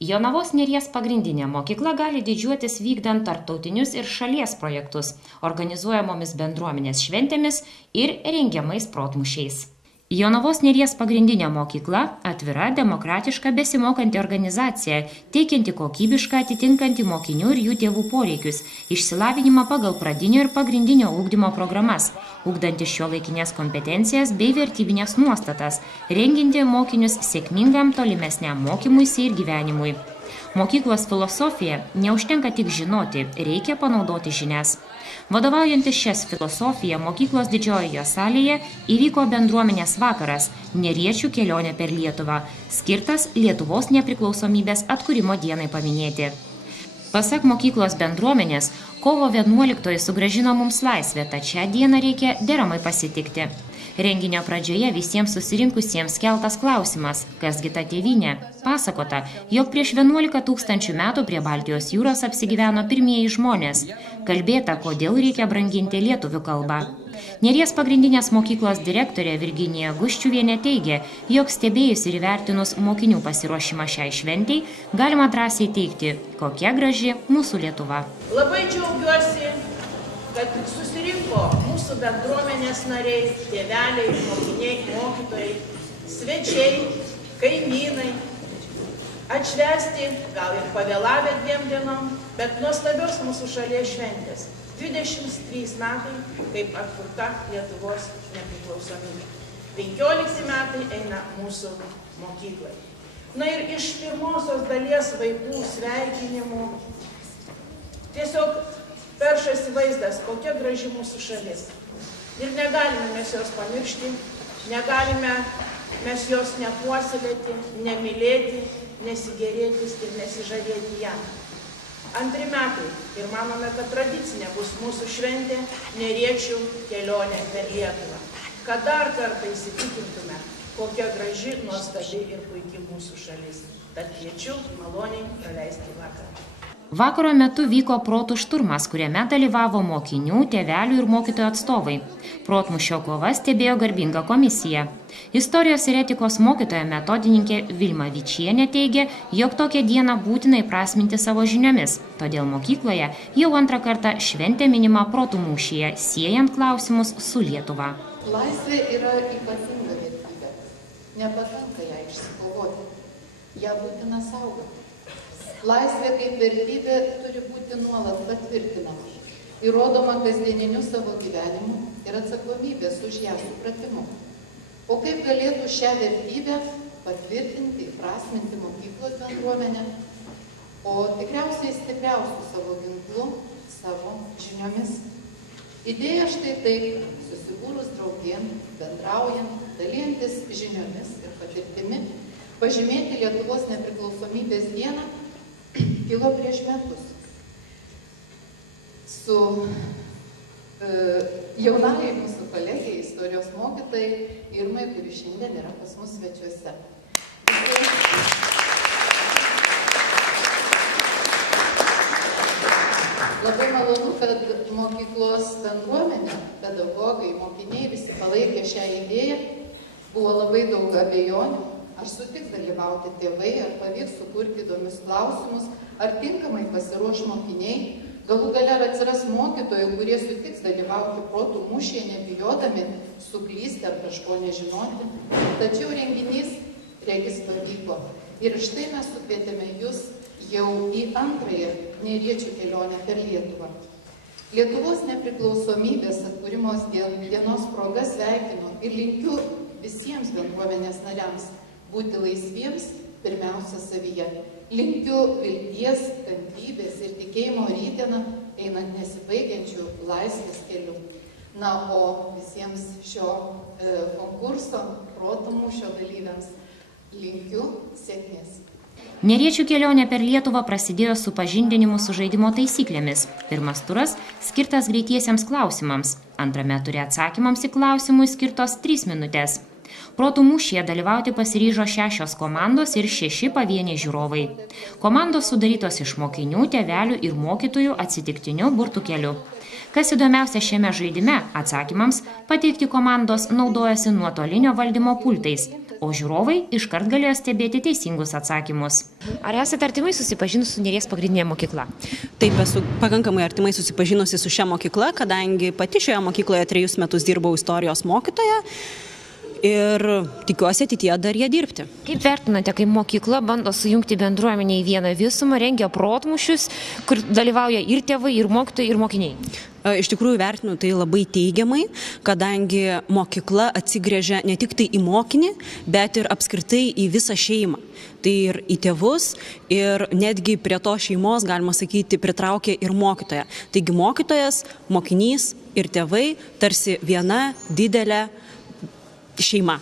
Jonavos Neries pagrindinė mokykla gali didžiuotis vykdant tarptautinius ir šalies projektus, organizuojamomis bendruomenės šventėmis ir rengiamais protmūšiais. Jonavos Neries pagrindinė mokykla atvira, demokratiška, besimokanti organizacija, teikianti kokybišką, atitinkantį mokinių ir jų tėvų poreikius, išsilavinimą pagal pradinio ir pagrindinio ugdymo programas, ugdanti šiuolaikinės kompetencijas bei vertybinės nuostatas, renginti mokinius sėkmingam tolimesniam mokymuisi ir gyvenimui. Mokyklos filosofija neužtenka tik žinoti, reikia panaudoti žinias. Vadovaujantis šias filosofiją mokyklos didžiojoje salėje įvyko bendruomenės vakaras Neriečių kelionė per Lietuvą, skirtas Lietuvos nepriklausomybės atkūrimo dienai paminėti. Pasak mokyklos bendruomenės, kovo 11 sugrąžino mums laisvę, tad šią dieną reikia deramai pasitikti. Renginio pradžioje visiems susirinkusiems keltas klausimas, kasgi ta tėvynė. Pasakota, jog prieš 11 000 metų prie Baltijos jūros apsigyveno pirmieji žmonės. Kalbėta, kodėl reikia branginti lietuvių kalbą. Neries pagrindinės mokyklos direktorė Virginija Guščiuvienė teigė, jog stebėjus ir įvertinus mokinių pasiruošimą šiai šventei, galima drąsiai teigti, kokia graži mūsų Lietuva. Labai džiaugiuosi, kad susirinko mūsų bendruomenės nariai, tėveliai, mokiniai, mokytojai, svečiai, kaimynai, atšvęsti, gal ir pavėlavę 2 dienom, bet nuostabios mūsų šalies šventės. 23 metai, kaip atkurta Lietuvos nepriklausomybė. 15 metai eina mūsų mokyklai. Na ir iš pirmosios dalies vaikų sveikinimų tiesiog peršasi vaizdas, kokia graži mūsų šalis. Ir negalime mes jos pamiršti, negalime mes jos nepuoselėti, nemylėti, nesigėrėtis ir nesižavėti ją. 2 metai ir manome, kad tradicinė bus mūsų šventė Neriečių kelionė per Lietuvą. Kad dar kartą įsitikintume, kokia graži, nuostabi ir puiki mūsų šalis. Tad kviečiu maloniai praleisti vakarą. Vakaro metu vyko protų šturmas, kuriame dalyvavo mokinių, tėvelių ir mokytojų atstovai. Protmūšio kovas stebėjo garbinga komisija. Istorijos ir etikos mokytoja metodininkė Vilma Vičienė teigė, jog tokią dieną būtina įprasminti savo žiniomis. Todėl mokykloje jau 2 kartą šventė minima protų mūšyje, siejant klausimus su Lietuva. Laisvė yra ypatinga vertybė. Nepakanka ją išsikovoti. Ją būtina saugoti. Laisvė kaip vertybė turi būti nuolat patvirtinama, įrodoma kasdieniniu savo gyvenimu ir atsakomybės už ją supratimu. O kaip galėtų šią vertybę patvirtinti, įprasminti mokyklos bendruomenę, o tikriausiai stipriausių savo ginklu, savo žiniomis. Idėja štai taip, susibūrus draugėn, bendraujant, dalintis žiniomis ir patirtimi, pažymėti Lietuvos nepriklausomybės dieną kilo prieš metus su jaunajai mūsų kolegijai, istorijos mokytojai Irmai, kuri šiandien yra pas mus svečiuose. Labai malonu, kad mokyklos bendruomenė, pedagogai, mokiniai visi palaikė šią idėją. Buvo labai daug abejonių. Ar sutiks dalyvauti tėvai, ar pavyks sukurti įdomius klausimus, ar tinkamai pasiruoš mokiniai, galų gale ar atsiras mokytojų, kurie sutiks dalyvauti protų mūšyje, nebijodami suklysti ar kažko nežinoti. Tačiau renginys regis pavyko. Ir štai mes sukvietėme jūs jau į 2-ąją Neriečių kelionę per Lietuvą. Lietuvos nepriklausomybės atkūrimo dienos proga sveikinu ir linkiu visiems bendruomenės nariams būti laisviems pirmiausia savyje. Linkiu vilties, kantrybės ir tikėjimo rytdieną einant nesibaigiančių laisvės keliu. Na, o visiems šio konkurso protų mūšio dalyviams linkiu sėkmės. Neriečių kelionė per Lietuvą prasidėjo su pažindinimu su žaidimo taisyklėmis. Pirmas turas skirtas greitiesiems klausimams. Antrame ture atsakymams į klausimus skirtos 3 minutės. Protų mūšyje dalyvauti pasiryžo 6 komandos ir 6 pavieniai žiūrovai. Komandos sudarytos iš mokinių, tėvelių ir mokytojų atsitiktiniu burtukeliu. Kas įdomiausia šiame žaidime, atsakymams pateikti komandos naudojasi nuotolinio valdymo pultais, o žiūrovai iškart galėjo stebėti teisingus atsakymus. Ar esate artimai susipažinus su Neries pagrindinė mokykla? Taip, esu pakankamai artimai susipažinusi su šia mokykla, kadangi pati šioje mokykloje 3 metus dirbau istorijos mokytoja ir tikiuosi ateityje dar ją dirbti. Kaip vertinate, kai mokykla bando sujungti bendruomenę į vieną visumą, rengia protmūšius, kur dalyvauja ir tėvai, ir mokytojai, ir mokiniai? Iš tikrųjų vertinu tai labai teigiamai, kadangi mokykla atsigręžia ne tik tai į mokinį, bet ir apskritai į visą šeimą. Tai ir į tėvus, ir netgi prie to šeimos, galima sakyti, pritraukia ir mokytoją. Taigi mokytojas, mokinys ir tėvai tarsi viena didelė šeima.